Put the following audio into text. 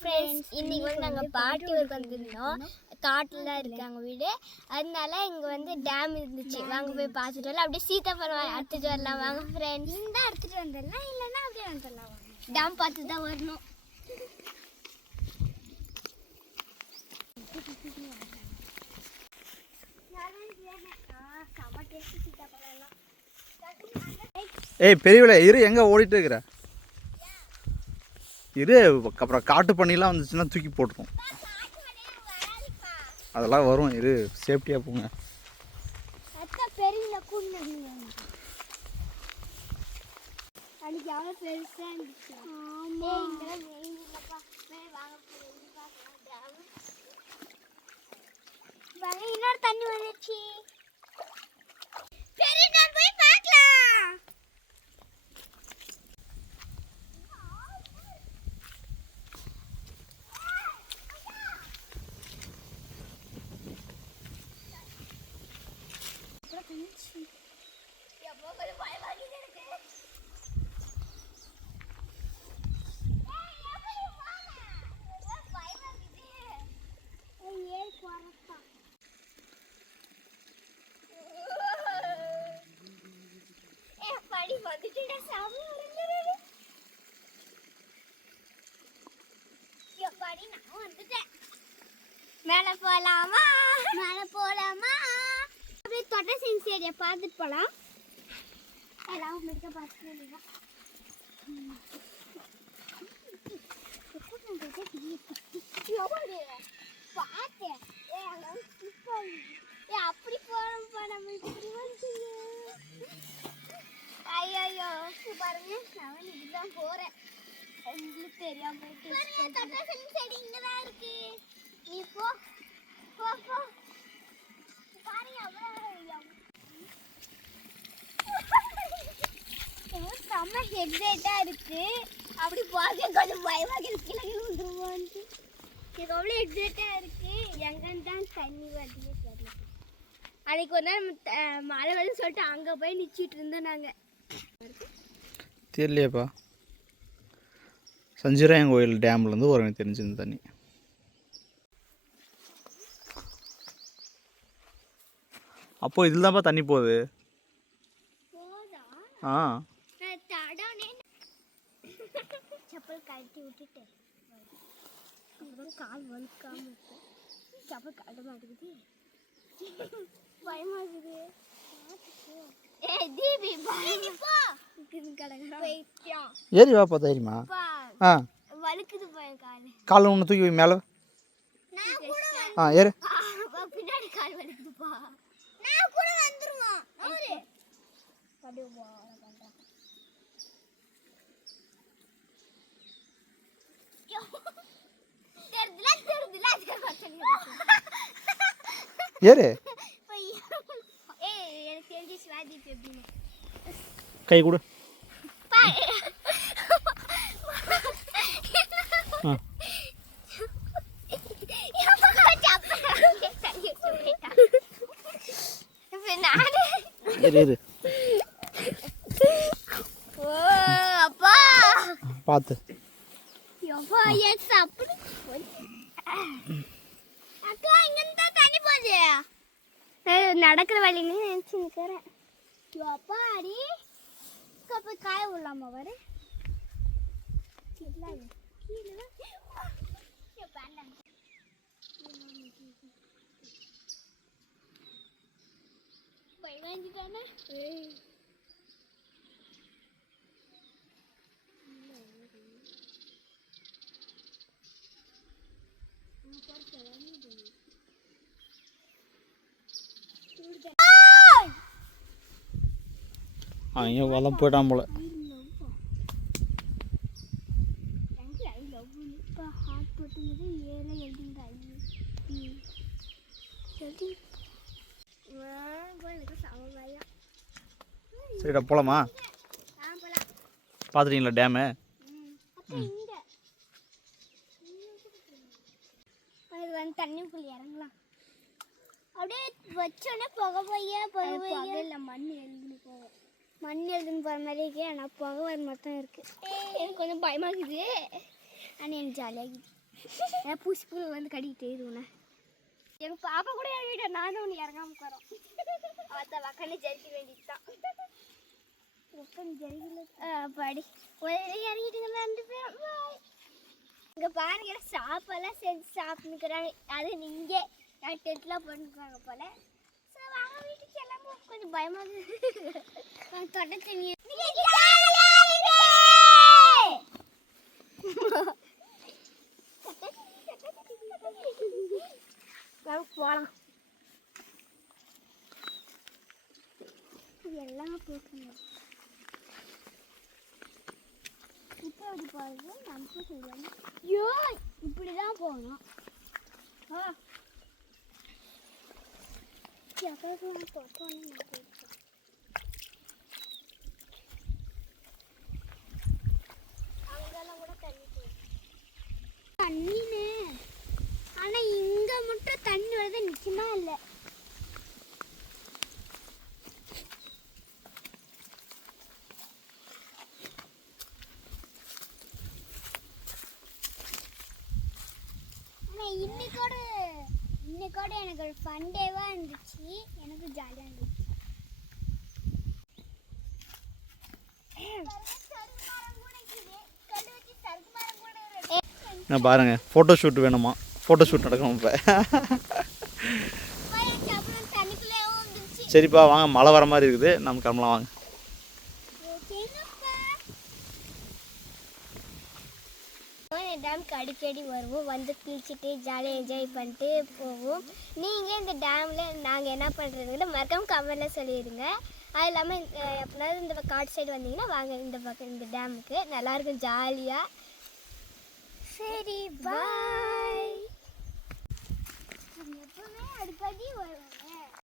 Friends, இன்னைக்கு வந்து நாங்கள் பாட்டி ஊருக்கு வந்திருந்தோம். காட்டில் தான் இருக்காங்க வீடு. அதனால இங்கே வந்து டேம் இருந்துச்சு. வாங்க போய் பார்த்துட்டு வரலாம். அப்படியே சீத்தாப்பழம் அறுத்துட்டு வரலாம். வாங்க ஃப்ரெண்ட்ஸ். இந்த எடுத்துட்டு வந்துடலாம், இல்லைன்னா அப்படியே வந்துடலாம். டேம் பார்த்து தான் வரணும். ஏய் பெரியவளே இரு, எங்கே ஓடிட்டு இருக்கிற இரு. அப்புறம் காட்டு பண்ணிலாம் வந்துச்சுன்னா தூக்கி போட்டுரும். அதெல்லாம் வரும், இரு, சேஃப்டியாக போங்க. இன்னொரு தண்ணி வந்துச்சு. சரி, நான் போய் பார்க்கலாம். மேல போலாமா? மேல போலாமா? அப்படியே தொட்டை சென்சேரியை பார்த்துட்டு போலாம். எல்லாம் மெடிக்க பார்த்துட்டு பார்த்தேன். அப்படி போறோம்ப்பா, நம்ம இப்படி வந்து. ஐயோ பாருங்க, நான் இதுதான் போறேன். உங்களுக்கு தெரியாம சரி இங்கதான் இருக்கு. நீ போ போ போ. செம்ம ஹெட்லைட்டா இருக்கு. அப்படி பார்க்க கொஞ்சம் பயமாக இருக்கு. வந்துருவான்ட்டு எனக்கு அவ்வளோ ஹெட்லைட்டா இருக்கு. எங்கன்னு தான் தண்ணி வருது தெரியல. அன்னைக்கு ஒரு நாள் மழை வருதுன்னு சொல்லிட்டு அங்கே போய் நிச்சிட்டு இருந்தோம் நாங்கள். தெரியலையாப்பா. சஞ்சிராயன் கோயில் டேம்லேருந்து ஒரு எனக்கு தெரிஞ்சிருந்த தண்ணி. அப்போது இதில் தான்ப்பா தண்ணி போகுது. ஆ, செப்பல் கழட்டி விட்டுட்டு கால் வலிக்காம இருக்கு. செப்பல் கழட்ட மாட்டேங்குது. பயமாகுது. ஏறி வாப்பா தைரியமா. ஆ, வலிக்குது பயம். காலை ஒன்று தூக்கி போய் மேலே. ஆ, ஏறு. பின்னாடி கால் வலிக்குதுப்பா. நான் கூட வந்துருவோம். ஏறு. கை கொடு. ஏறு. அப்பா பார்த்து. அக்கா இங்க தண்ணி போகுது. நடக்கிற வழின்னு நினைச்சு நிக்கிறேன். அப்பா அடி போய் காய விடலாமா? வர வாங்கிட்டானே. அவங்க வளம் போயிட்டான் போல. சரிடா போலாமா? பார்த்துட்டீங்களா டேமு? தண்ணிக்குள்ள இறங்கலாம். அப்படியே வச்சோடனே புகை போய் இல்லை மண் எழுதுன்னு போகும். மண் எழுதுன்னு போகிற மாதிரி இருக்கு. ஆனால் புகை வர மட்டும் இருக்குது. எனக்கு கொஞ்சம் பயமாகுது. ஆனால் எனக்கு ஜாலியாகுது. பூசி பூ வந்து கடிக்கிட்டே இருவேன். எங்கள் பாப்பா கூட இறங்கிட்ட, நானும் ஒன்று இறங்காம போகிறோம். அவத்த வக்கன்னு ஜெயிக்க வேண்டியதுதான். படி ஒரு இறங்கிட்டுங்க 2 பேரும். இங்கே பாருங்க சாப்பாடெல்லாம் செஞ்சு சாப்பிட்டுக்கிறாங்க. அது நீங்கள் டென்ட்லாம் பண்ணிருக்காங்க போல. சரி வாங்க வீட்டுக்கு எல்லாமே கொஞ்சம் பயமாக தொட்ட தண்ணி போகலாம். எல்லாம் போட்டுருங்க. இப்போ அப்படி பாருங்க நமக்கு சொல்லுவாங்க. ஐயோ இப்படி தான் போகணும். அங்கெல்லாம் கூட தண்ணி தண்ணின்னு, ஆனால் இங்கே மட்டும் தண்ணி வருது நிச்சயமா இல்லை. ஆனால் இன்னைக்கோட எனக்கு ஒரு ஃபன் டேவாக இருந்துச்சு. எனக்கு ஜாலியாக இருந்துச்சு. நான் பாருங்கள் ஃபோட்டோ ஷூட் வேணுமா? ஃபோட்டோ ஷூட் நடக்கணும் இப்போ. சரிப்பா வாங்க, மழை வர மாதிரி இருக்குது, நம்ம கிளம்பலாம் வாங்க. டேமுக்கு அடிக்கடி வருவோம், வந்து குளிச்சுட்டு ஜாலியாக என்ஜாய் பண்ணிட்டு போவோம். நீங்கள் இந்த டேமில் நாங்கள் என்ன பண்ணுறதுன்னு மறக்காம கமெண்ட்டில் சொல்லிடுங்க. அது இல்லாமல் எப்போனாவது இந்த காட்டு சைடு வந்தீங்கன்னா வாங்க இந்த பக்கம் இந்த டேமுக்கு, நல்லாயிருக்கும் ஜாலியாக. சரி பாய். எப்பவுமே அடிக்கடி வருவோம்.